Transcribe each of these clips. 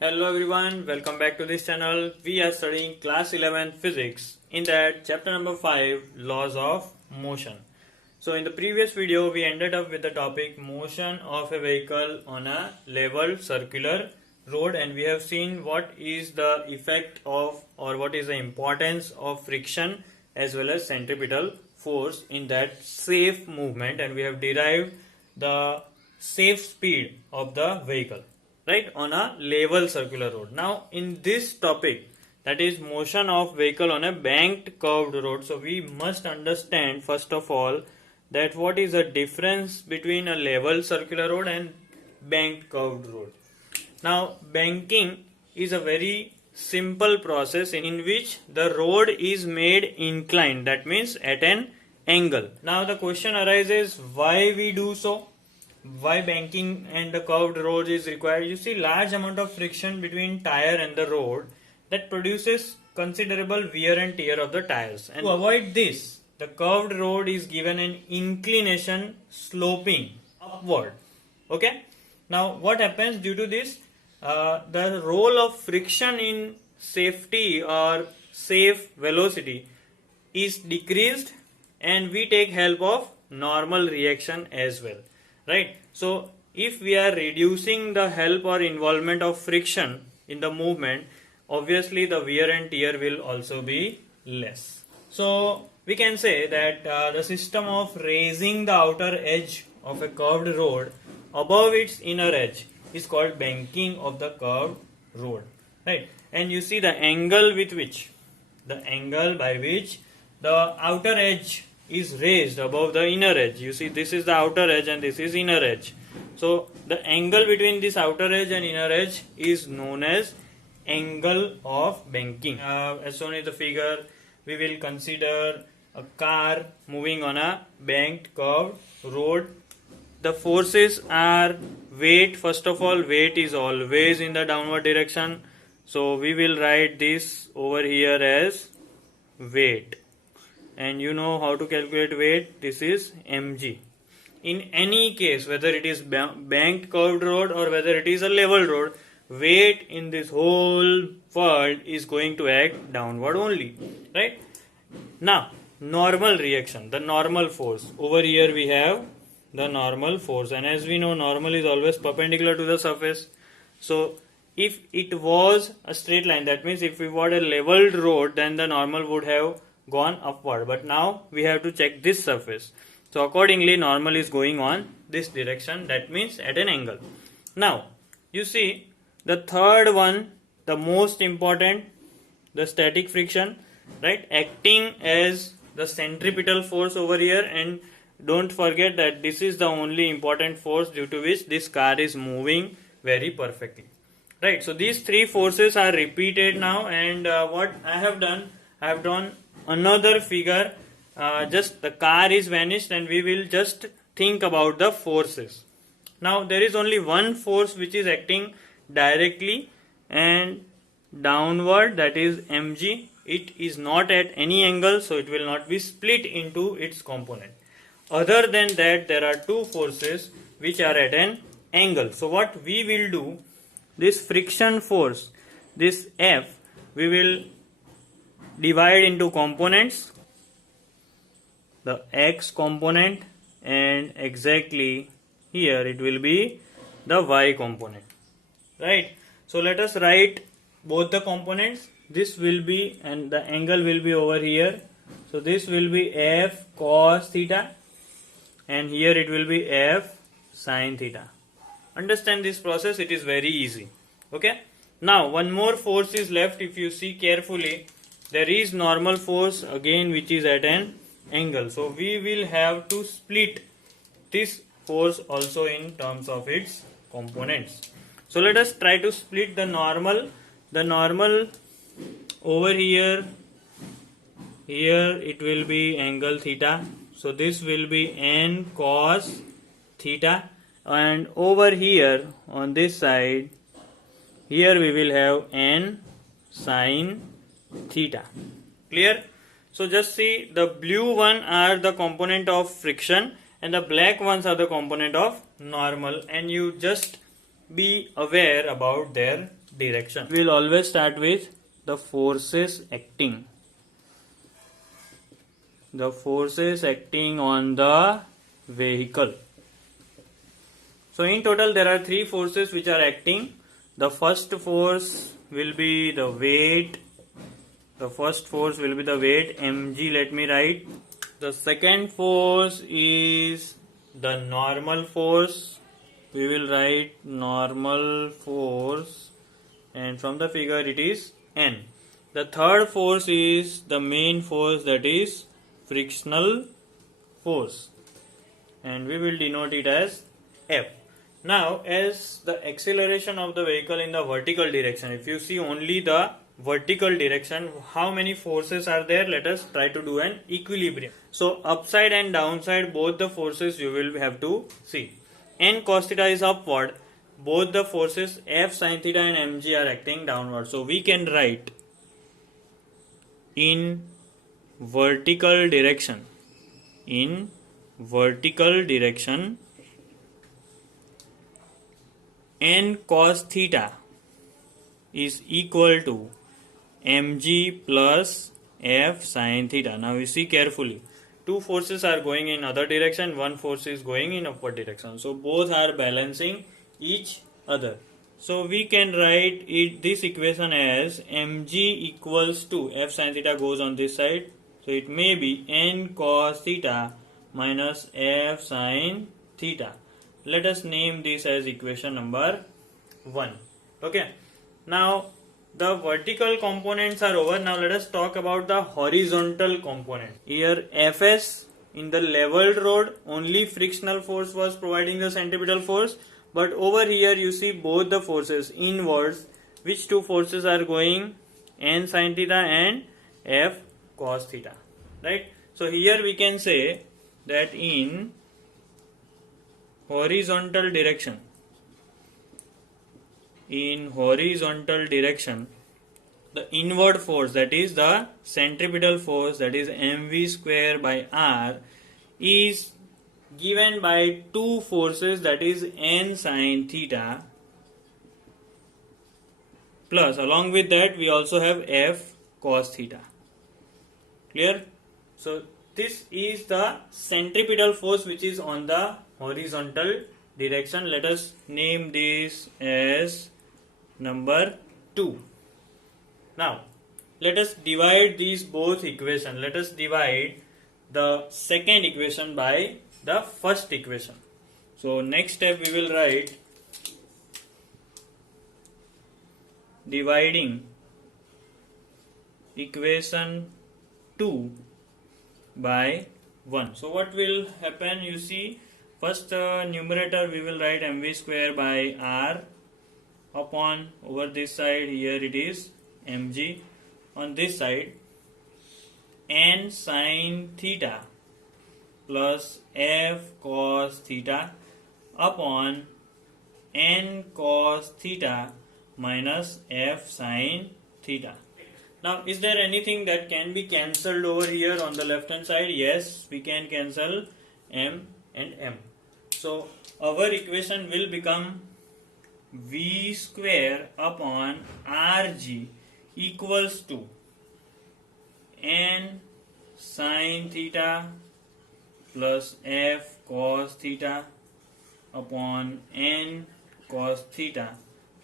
Hello everyone, welcome back to this channel. We are studying class 11 physics. In that chapter number 5, laws of motion. So in the previous video we ended up with the topic motion of a vehicle on a level circular road, and we have seen what is the effect of or what is the importance of friction as well as centripetal force in that safe movement, and we have derived the safe speed of the vehicle, right, on a level circular road. Now in this topic, that is motion of vehicle on a banked curved road, so we must understand first of all that what is the difference between a level circular road and banked curved road. Now banking is a very simple process in which the road is made inclined, that means at an angle. Now the question arises, why we do so? Why banking and the curved road is required? You see large amount of friction between tire and the road that produces considerable wear and tear of the tires, and to avoid this the curved road is given an inclination sloping upward. Okay, now what happens due to this? The role of friction in safety or safe velocity is decreased, and we take help of normal reaction as well, right? So if we are reducing the help or involvement of friction in the movement, obviously the wear and tear will also be less. So we can say that the system of raising the outer edge of a curved road above its inner edge is called banking of the curved road, right? And you see the angle by which the outer edge is raised above the inner edge. You see this is the outer edge and this is inner edge. So the angle between this outer edge and inner edge is known as angle of banking. As shown in the figure, we will consider a car moving on a banked curved road. The forces are weight. First of all, weight is always in the downward direction, so we will write this over here as weight, and you know how to calculate weight. This is mg. In any case, whether it is banked curved road or whether it is a level road, weight in this whole world is going to act downward only, right? Now normal reaction, the normal force. Over here we have the normal force, and as we know, normal is always perpendicular to the surface. So if it was a straight line, that means if we were a leveled road, then the normal would have gone upward, but now we have to check this surface. So accordingly normal is going on this direction, that means at an angle. Now you see the third one, the most important, the static friction, right, acting as the centripetal force over here. And don't forget that this is the only important force due to which this car is moving very perfectly, right? So these three forces are repeated now, and what I have done another figure. Just the car is vanished and we will just think about the forces. Now there is only one force which is acting directly and downward, that is mg. It is not at any angle, so it will not be split into its component. Other than that, there are two forces which are at an angle. So what we will do, this friction force, this F, we will divide into components, the x component, and exactly here it will be the y component, right? So let us write both the components. This will be, and the angle will be over here, so this will be f cos theta, and here it will be f sin theta. Understand this process, it is very easy. Okay, now one more force is left. If you see carefully, there is normal force again which is at an angle, so we will have to split this force also in terms of its components. So let us try to split the normal. The normal over here it will be angle theta, so this will be n cos theta, and over here on this side, here we will have n sin theta. Clear? So just see, the blue one are the component of friction and the black ones are the component of normal, and you just be aware about their direction. We'll always start with the forces acting. The forces acting on the vehicle. So in total there are three forces which are acting. The first force will be the weight. The first force will be the weight, mg, let me write. The second force is the normal force. We will write normal force, and from the figure it is N. The third force is the main force, that is frictional force, and we will denote it as F. Now, as the acceleration of the vehicle in the vertical direction, if you see only the vertical direction, how many forces are there? Let us try to do an equilibrium. So, upside and downside, both the forces you will have to see. N cos theta is upward, both the forces F sin theta and mg are acting downward. So, we can write in vertical direction, N cos theta is equal to mg plus F sin theta. Now you see carefully, two forces are going in other direction, one force is going in upward direction. So both are balancing each other. So we can write this equation as mg equals to F sin theta goes on this side. So it may be N cos theta minus F sin theta. Let us name this as equation number 1. Okay. Now the vertical components are over. Now let us talk about the horizontal component. Here Fs, in the leveled road only frictional force was providing the centripetal force, but over here you see both the forces inwards. Which two forces are going? N sin theta and F cos theta, right? So here we can say that in horizontal direction, the inward force, that is the centripetal force, that is mv square by r, is given by two forces, that is N sin theta, plus along with that we also have F cos theta. Clear? So this is the centripetal force which is on the horizontal direction. Let us name this as number 2. Now let us divide these both equations. Let us divide the second equation by the first equation. So next step we will write dividing equation 2 by 1. So what will happen? You see, first numerator we will write mv square by r upon, over this side here it is mg, on this side N sin theta plus F cos theta upon N cos theta minus F sin theta. Now is there anything that can be cancelled over here on the left hand side? Yes, we can cancel m and m. So our equation will become v square upon rg equals to N sin theta plus F cos theta upon N cos theta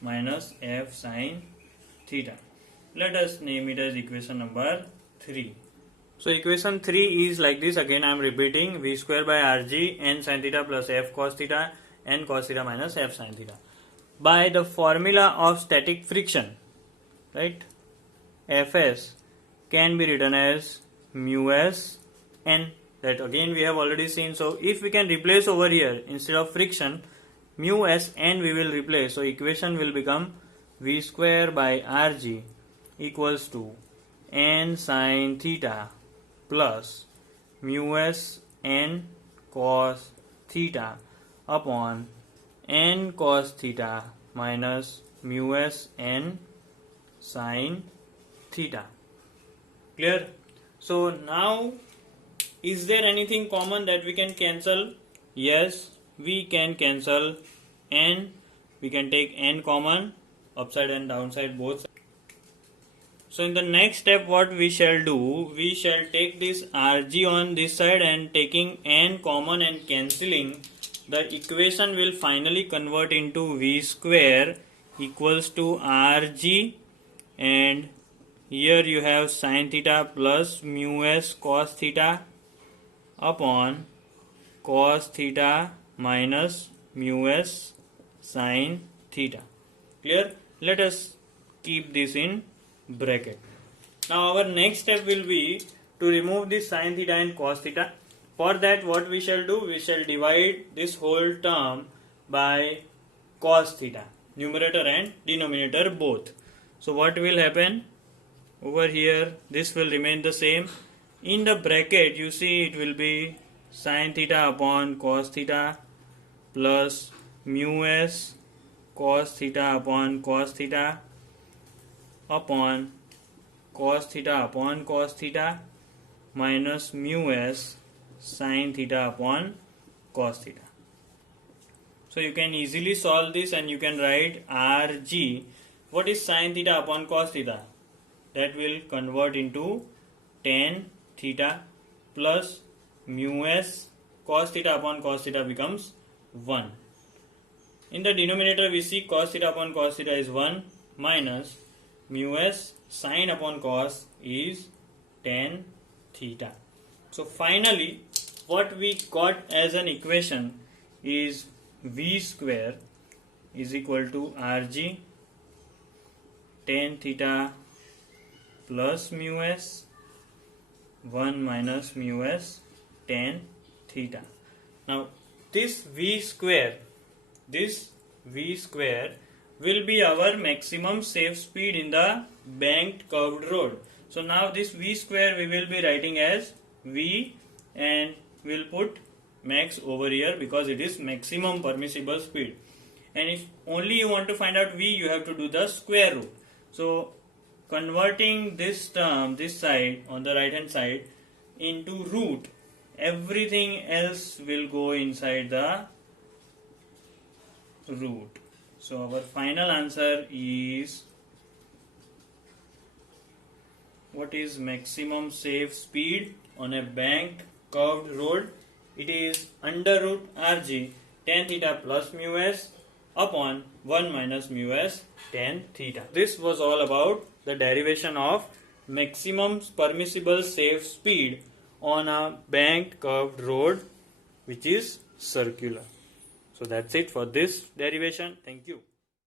minus F sin theta. Let us name it as equation number 3. So equation 3 is like this. Again I am repeating: v square by rg N sin theta plus F cos theta N cos theta minus F sin theta. By the formula of static friction, right, Fs can be written as mu s n. That again we have already seen. So if we can replace over here, instead of friction, mu s n we will replace. So equation will become v square by rg equals to N sin theta plus mu s n cos theta upon N cos theta minus mu s n sin theta. Clear? So now, is there anything common that we can cancel? Yes, we can cancel n. We can take n common. upside and downside both. So in the next step what we shall do, we shall take this Rg on this side and taking n common and cancelling, the equation will finally convert into V square equals to Rg, and here you have sin theta plus mu s cos theta upon cos theta minus mu s sin theta. Clear? Let us keep this in bracket. Now our next step will be to remove this sin theta and cos theta. For that what we shall do, we shall divide this whole term by cos theta, numerator and denominator both. So what will happen? Over here this will remain the same. In the bracket you see it will be sin theta upon cos theta plus mu s cos theta upon cos theta upon cos theta minus mu s sin theta upon cos theta. So you can easily solve this and you can write Rg. What is sin theta upon cos theta? That will convert into tan theta plus mu s cos theta upon cos theta becomes 1. In the denominator we see cos theta upon cos theta is 1 minus mu s sin upon cos is tan theta. So finally what we got as an equation is V square is equal to Rg tan theta plus mu s 1 minus mu s tan theta. Now this V square will be our maximum safe speed in the banked curved road. So now this V square we will be writing as V, and we'll put max over here because it is maximum permissible speed. And if only you want to find out V, you have to do the square root. So converting this term, this side on the right hand side, into root, everything else will go inside the root. So our final answer is, what is maximum safe speed on a banked curved road? It is under root Rg tan theta plus mu s upon 1 minus mu s tan theta. This was all about the derivation of maximum permissible safe speed on a banked curved road which is circular. So that's it for this derivation. Thank you.